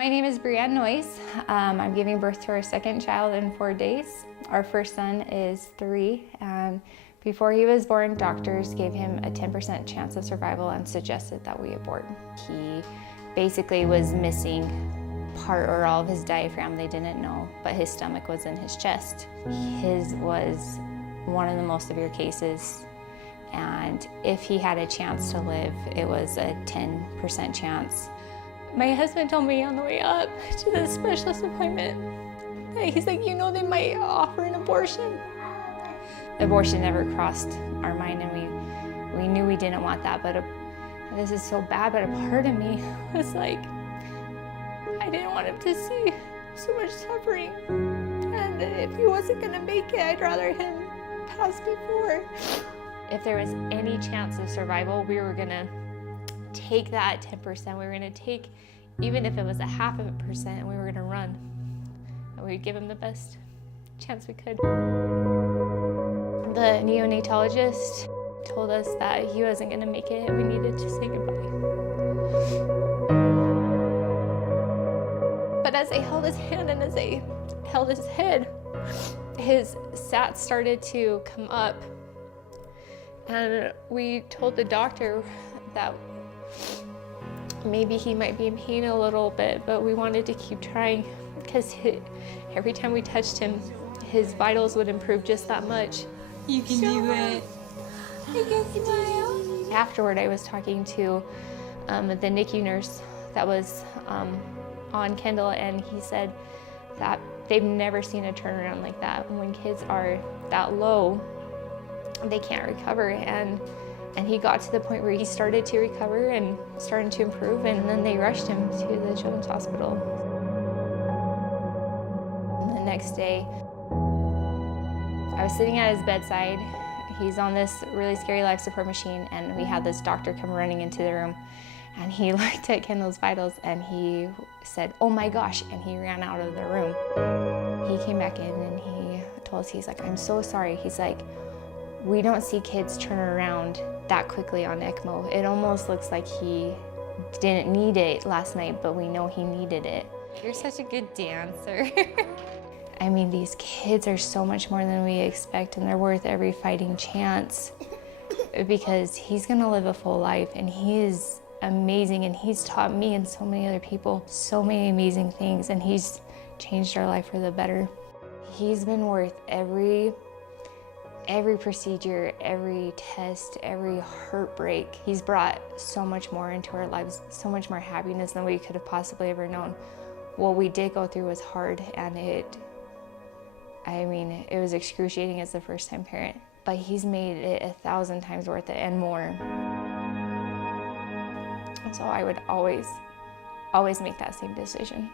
My name is Brianne Noyce. I'm giving birth to our second child in 4 days. Our first son is 3, and before he was born, doctors gave him a 10% chance of survival and suggested that we abort. He basically was missing part or all of his diaphragm. They didn't know, but his stomach was in his chest. His was one of the most severe cases, and if he had a chance to live, it was a 10% chance. My husband told me on the way up to the specialist appointment that he's like, you know, they might offer an abortion. Abortion never crossed our mind, and we knew we didn't want that, but this is so bad, but a part of me was like, I didn't want him to see so much suffering, and if he wasn't gonna make it, I'd rather him pass before. If there was any chance of survival, we were gonna take that 10%, we were gonna take, even if it was a 0.5%, and we were gonna run. And we'd give him the best chance we could. The neonatologist told us that he wasn't gonna make it and we needed to say goodbye. But as they held his hand and as they held his head, his SAT started to come up. And we told the doctor that maybe he might be in pain a little bit, but we wanted to keep trying because every time we touched him, his vitals would improve just that much. You can do it. I can smile. Afterward, I was talking to the NICU nurse that was on Kendell, and he said that they've never seen a turnaround like that. When kids are that low, they can't recover, and he got to the point where he started to recover and started to improve, and then they rushed him to the children's hospital. And the next day, I was sitting at his bedside. He's on this really scary life support machine, and we had this doctor come running into the room, and he looked at Kendall's vitals and he said, "Oh my gosh," and he ran out of the room. He came back in and he told us, he's like, "I'm so sorry." He's like, "We don't see kids turn around that quickly on ECMO. It almost looks like he didn't need it last night, but we know he needed it." You're such a good dancer. I mean, these kids are so much more than we expect, and they're worth every fighting chance because he's gonna live a full life, and he is amazing, and he's taught me and so many other people so many amazing things, and he's changed our life for the better. He's been worth every procedure, every test, every heartbreak. He's brought so much more into our lives, so much more happiness than we could have possibly ever known. What we did go through was hard, and it was excruciating as a first-time parent, but he's made it 1,000 times worth it and more. So I would always make that same decision.